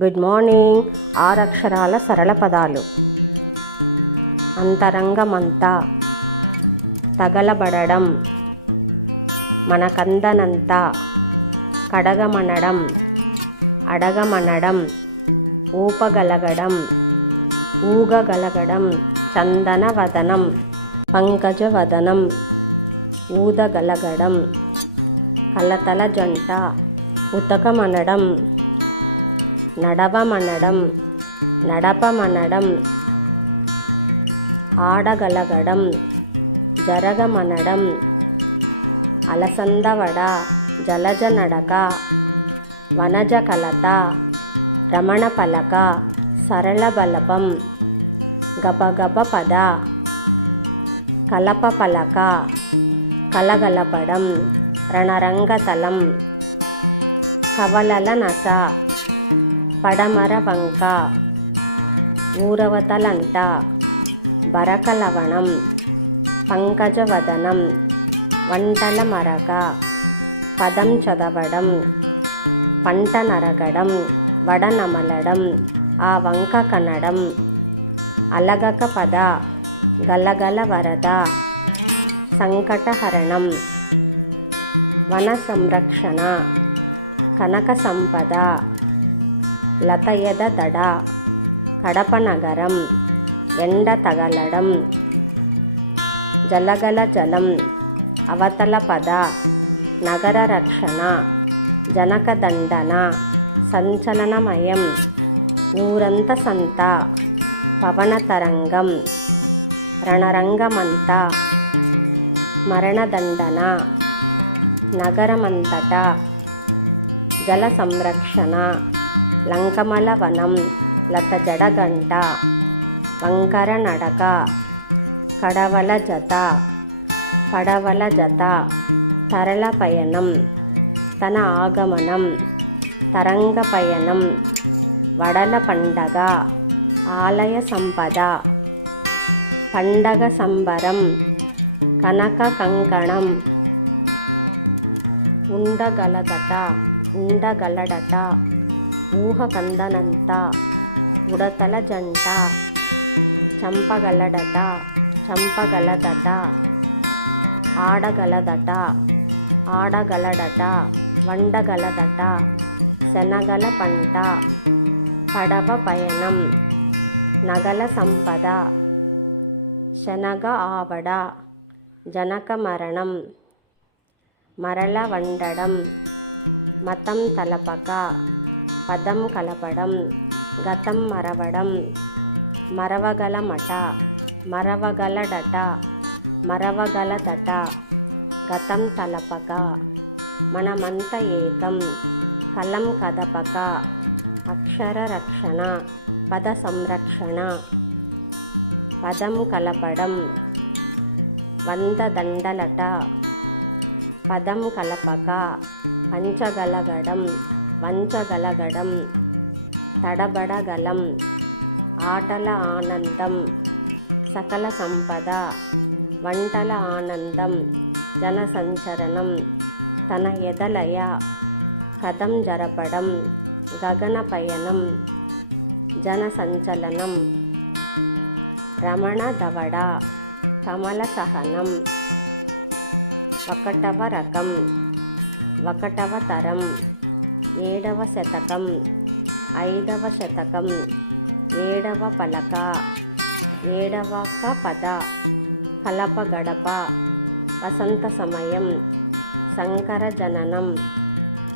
Good morning. ఆరక్షరాల సరళ పదాలు. అంతరంగమంతా తగలబడడం మనకందనంతా కడగమనడం అడగమనడం ఊపగలగడం ఊగగలగడం చందనవదనం పంకజవదనం ఊదగలగడం కలతల జంట ఉతకమనడం నడవమనడం నడపమనడం ఆడగలగడం జరగమనడం అలసందవడ జలజ నడక వనజ కలత రమణ పలక సరళ బలపం గబగబ పద కలప పలక కలగలపడం రణరంగతలం కవలల నస పడమర వంక ఊరవతలంట బరకలవణం. పంకజవదనం. వంటల మరక పదం చదవడం. పంట నరగడం వడనమలడం. ఆ వంక కనడం. అలగక పద. గలగల వరద. సంకటహరణం. వన సంరక్షణ కనక సంపద లతయద దడ కడప నగరం ఎండ తగలడం జలగల జలం అవతల పద నగర రక్షణ జనకదండన సంచలనమయం ఊరంత సంత పవన తరంగం రణరంగమంతా మరణదండన నగరమంతటా జల సంరక్షణ లంకమల వనం లత జడగంట వంకర నడక కడవల జత పడవల జత తరల పయనం తన ఆగమనం తరంగ పయనం వడల పండగ ఆలయ సంపద పండగ సంబరం కనక కంకణం ఉండగలదట ఉండగలడట ఊహ కందనంత ఉడతల జంట చంపగలడట చంపగలదట ఆడగలదట ఆడగలడట వండగలదట శనగల పంట పడవ పయనం నగల సంపద శనగ ఆవడ జనక మరణం మరల వండడం మతం తలపక పదం కలపడం గతం మరవడం మరవగలమట మరవగలడట మరవగలదట గతం తలపక మనమంత ఏకం కలం కదపక అక్షర రక్షణ పద సంరక్షణ. పదం కలపడం వంద దండలట. పదం కలపక పంచగలగడం వంచగలగడం తడబడగలం ఆటల ఆనందం సకల సంపద వంటల ఆనందం జనసంచరణం తన ఎదలయ కథం జరపడం గగన పయనం జనసంచలనం రమణ దవడ కమల సహనం ఒకటవ రకం ఒకటవ తరం ఏడవ శతకం ఐదవ శతకం ఏడవ పలక ఏడవ పద కలప గడప వసంత సమయం శంకర జననం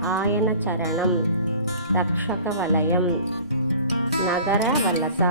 ఆయన చరణం రక్షక వలయం నగర వలస.